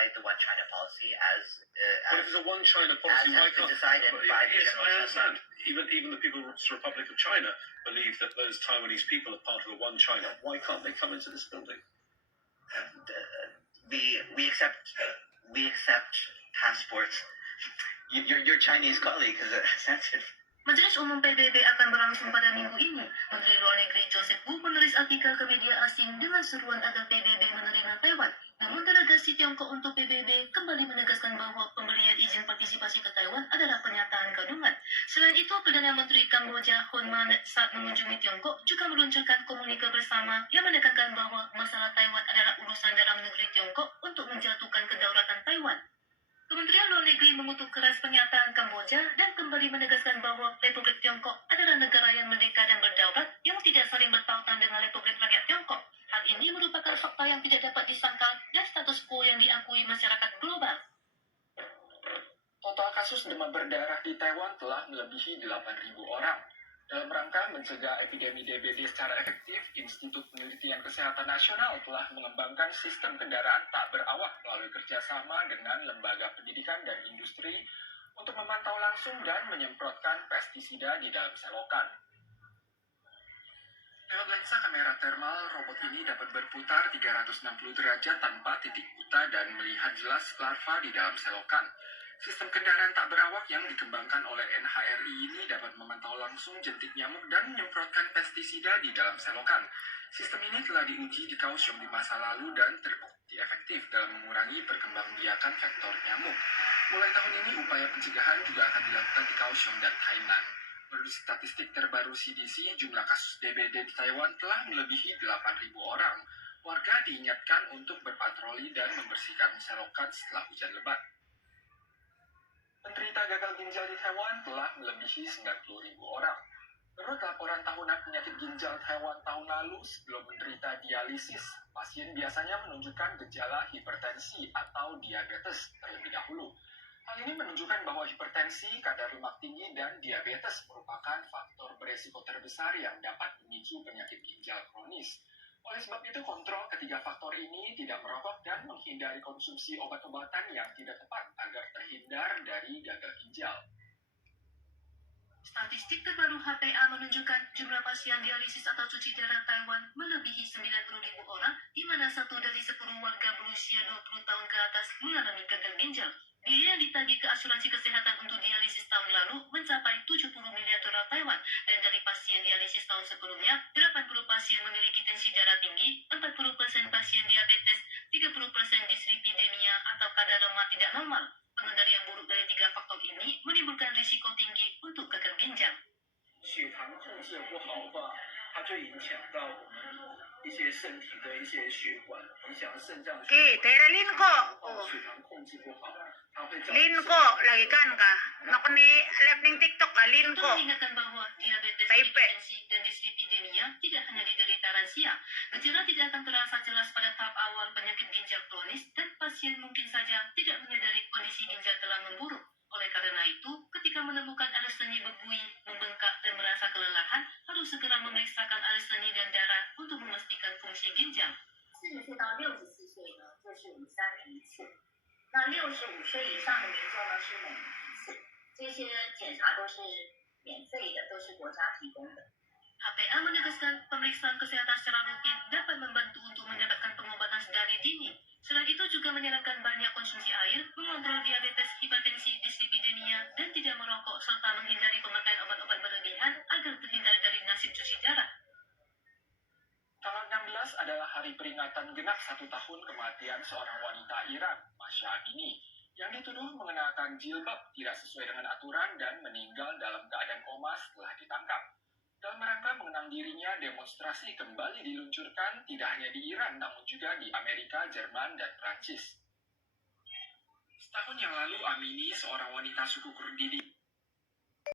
decide the One China policy But if it's a One China policy, why can't? decided by the Yes, General I Assembly? understand. Even the People's Republic of China believe that those Taiwanese people are part of the One China. Why can't they come into this building? We accept passports. Your Chinese colleague is sensitive. Majelis Umum PBB akan berlangsung pada minggu ini. Menteri Luar Negeri Joseph Wu menulis artikel ke media asing dengan seruan agar PBB menerima Taiwan. Namun delegasi Tiongkok untuk PBB kembali menegaskan bahwa pemberian izin partisipasi ke Taiwan adalah pernyataan kandungan. Selain itu, Perdana Menteri Kamboja Hun Manet saat mengunjungi Tiongkok juga meluncurkan komunike bersama yang menekankan bahwa masalah Taiwan adalah urusan dalam negeri Tiongkok untuk menjatuhkan kedaulatan Taiwan. Kementerian Luar Negeri mengutuk keras pernyataan Kamboja dan kembali menegaskan bahwa Republik Tiongkok adalah negara yang merdeka dan berdaulat yang tidak saling bertautan dengan Republik Rakyat Tiongkok. Hal ini merupakan fakta yang tidak dapat disangkal dan status quo yang diakui masyarakat global. Total kasus demam berdarah di Taiwan telah melebihi 8.000 orang. Dalam rangka mencegah epidemi DBD secara efektif, Institut Penelitian Kesehatan Nasional telah mengembangkan sistem kendaraan tak berawak melalui kerjasama dengan lembaga pendidikan dan industri untuk memantau langsung dan menyemprotkan pestisida di dalam selokan. Lewat lensa kamera thermal, robot ini dapat berputar 360 derajat tanpa titik buta dan melihat jelas larva di dalam selokan. Sistem kendaraan tak berawak yang dikembangkan oleh NHRI ini dapat memantau langsung jentik nyamuk dan menyemprotkan pestisida di dalam selokan. Sistem ini telah diuji di Kaohsiung di masa lalu dan terbukti efektif dalam mengurangi perkembangbiakan vektor nyamuk. Mulai tahun ini, upaya pencegahan juga akan dilakukan di Kaohsiung dan Tainan. Menurut statistik terbaru CDC, jumlah kasus DBD di Taiwan telah melebihi 8.000 orang. Warga diingatkan untuk berpatroli dan membersihkan selokan setelah hujan lebat. Penderita gagal ginjal di Taiwan telah melebihi 90.000 orang. Menurut laporan tahunan penyakit ginjal Taiwan tahun lalu, sebelum menderita dialisis, pasien biasanya menunjukkan gejala hipertensi atau diabetes terlebih dahulu. Hal ini menunjukkan bahwa hipertensi, kadar lemak tinggi, dan diabetes merupakan faktor beresiko terbesar yang dapat memicu penyakit ginjal kronis. Oleh sebab itu, kontrol ketiga faktor ini, tidak merokok dan menghindari konsumsi obat-obatan yang tidak tepat agar terhindar dari gagal ginjal. Statistik terbaru HPA menunjukkan jumlah pasien dialisis atau cuci darah Taiwan melebihi 90.000 orang, di mana 1 dari 10 warga berusia 20 tahun ke atas mengalami gagal ginjal. Biaya yang ditagih ke asuransi kesehatan untuk dialisis tahun lalu mencapai 70 miliar dolar Taiwan, dan dari pasien dialisis tahun sebelumnya, 80% pasien memiliki tensi darah tinggi, 40% pasien diabetes, 30% dislipidemia atau kadar lemak tidak normal. Pengendalian buruk dari 3 faktor ini menimbulkan risiko tinggi untuk gagal ginjal. 血糖控制不好的话，它就影响到我们一些身体的一些血管，影响肾脏血管。 Tera Linko. 血糖控制不好，它会造成 Linko, lagi kan ka? Naku ni live ning TikTok ka, Dokter Linko. mengingatkan bahwa diabetes, Taipe. hipertensi, dan dislipidemia tidak hanya diderita lansia. Gejala tidak akan terasa jelas pada tahap awal penyakit ginjal kronis, dan pasien mungkin saja tidak menyadari kondisi ginjal telah memburuk. Oleh karena itu, ketika menemukan alis seni berbuih, membengkak, dan merasa kelelahan, harus segera memeriksakan alis seni dan darah untuk memastikan fungsi ginjal. 40岁到64岁呢，就是53年一次。那65岁以上的民众呢，是每年一次。这些检查都是免费的，都是国家提供的。 HPA menegaskan pemeriksaan kesehatan secara rutin dapat membantu untuk mendapatkan pengobatan sedari dini. Selain itu juga menyarankan banyak konsumsi air, mengontrol diabetes, hipertensi, dislipidemia, dan tidak merokok, serta menghindari pemakaian obat-obat berlebihan agar terhindar dari nasib cuci darah. Tanggal 16 adalah hari peringatan genap 1 tahun kematian seorang wanita Iran, Masha Amini, yang dituduh mengenakan jilbab tidak sesuai dengan aturan dan meninggal dalam keadaan koma setelah ditangkap. Dalam rangka mengenang dirinya, demonstrasi kembali diluncurkan tidak hanya di Iran, namun juga di Amerika, Jerman, dan Prancis. Setahun yang lalu, Amini, seorang wanita suku Kurdi di